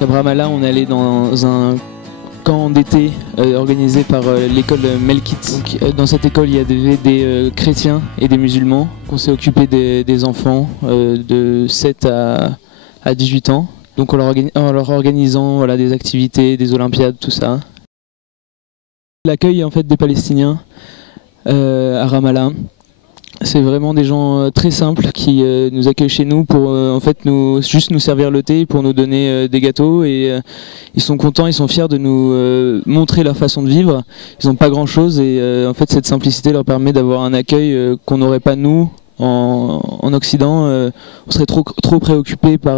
À Bramala, on est allé dans un camp d'été organisé par l'école Melkit. Donc, dans cette école, il y avait des chrétiens et des musulmans. On s'est occupé des enfants de 7 à 18 ans. Donc en leur organisant voilà, des activités, des olympiades, tout ça. L'accueil en fait des Palestiniens à Ramallah, c'est vraiment des gens très simples qui nous accueillent chez nous pour en fait juste nous servir le thé, pour nous donner des gâteaux, et ils sont contents, ils sont fiers de nous montrer leur façon de vivre. Ils n'ont pas grand chose et en fait cette simplicité leur permet d'avoir un accueil qu'on n'aurait pas nous. En Occident, on serait trop préoccupé par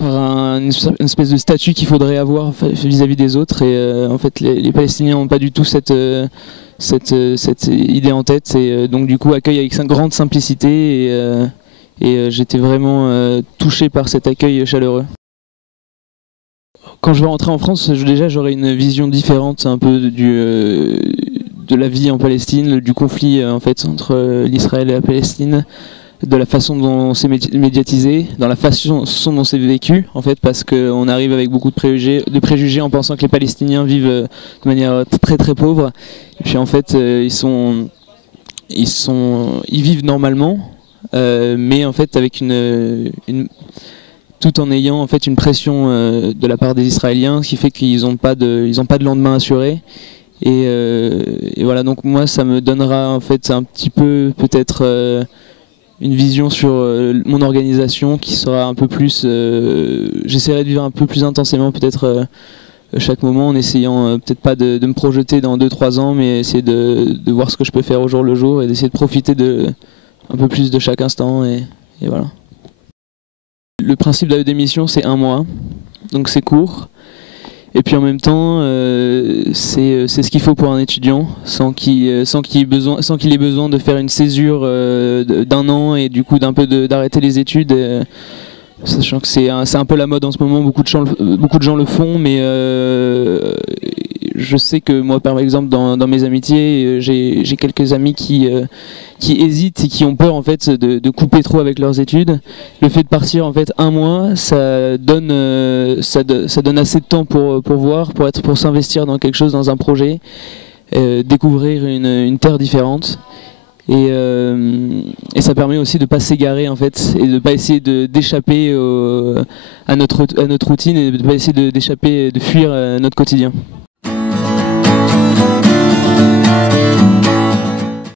une espèce de statut qu'il faudrait avoir vis-à-vis des autres, et en fait les Palestiniens n'ont pas du tout cette idée en tête, et donc du coup accueil avec une grande simplicité, et j'étais vraiment touché par cet accueil chaleureux. Quand je vais rentrer en France, déjà j'aurai une vision différente un peu de la vie en Palestine, du conflit en fait entre l'Israël et la Palestine, de la façon dont c'est médiatisé, dans la façon dont c'est vécu en fait, parce qu'on arrive avec beaucoup de préjugés en pensant que les Palestiniens vivent de manière très pauvre, et puis en fait ils vivent normalement, mais en fait avec tout en ayant en fait une pression de la part des Israéliens, ce qui fait qu'ils n'ont pas de lendemain assuré. Et voilà, donc moi ça me donnera en fait un petit peu peut-être une vision sur mon organisation qui sera un peu plus, j'essaierai de vivre un peu plus intensément peut-être chaque moment, en essayant peut-être pas de me projeter dans 2-3 ans, mais essayer de voir ce que je peux faire au jour le jour, et d'essayer de profiter un peu plus de chaque instant, et voilà. Le principe de la démission, c'est 1 mois, donc c'est court. Et puis en même temps, c'est ce qu'il faut pour un étudiant, sans qu'il ait besoin de faire une césure d'1 an, et du coup d'arrêter les études, sachant que c'est un peu la mode en ce moment, beaucoup de gens le font, mais je sais que moi par exemple dans mes amitiés, j'ai quelques amis qui hésitent et qui ont peur en fait de couper trop avec leurs études. Le fait de partir en fait 1 mois, ça donne assez de temps pour voir, pour s'investir dans quelque chose, dans un projet, découvrir une terre différente. Et ça permet aussi de ne pas s'égarer en fait, et de ne pas essayer d'échapper à notre routine, et de ne pas essayer de fuir notre quotidien.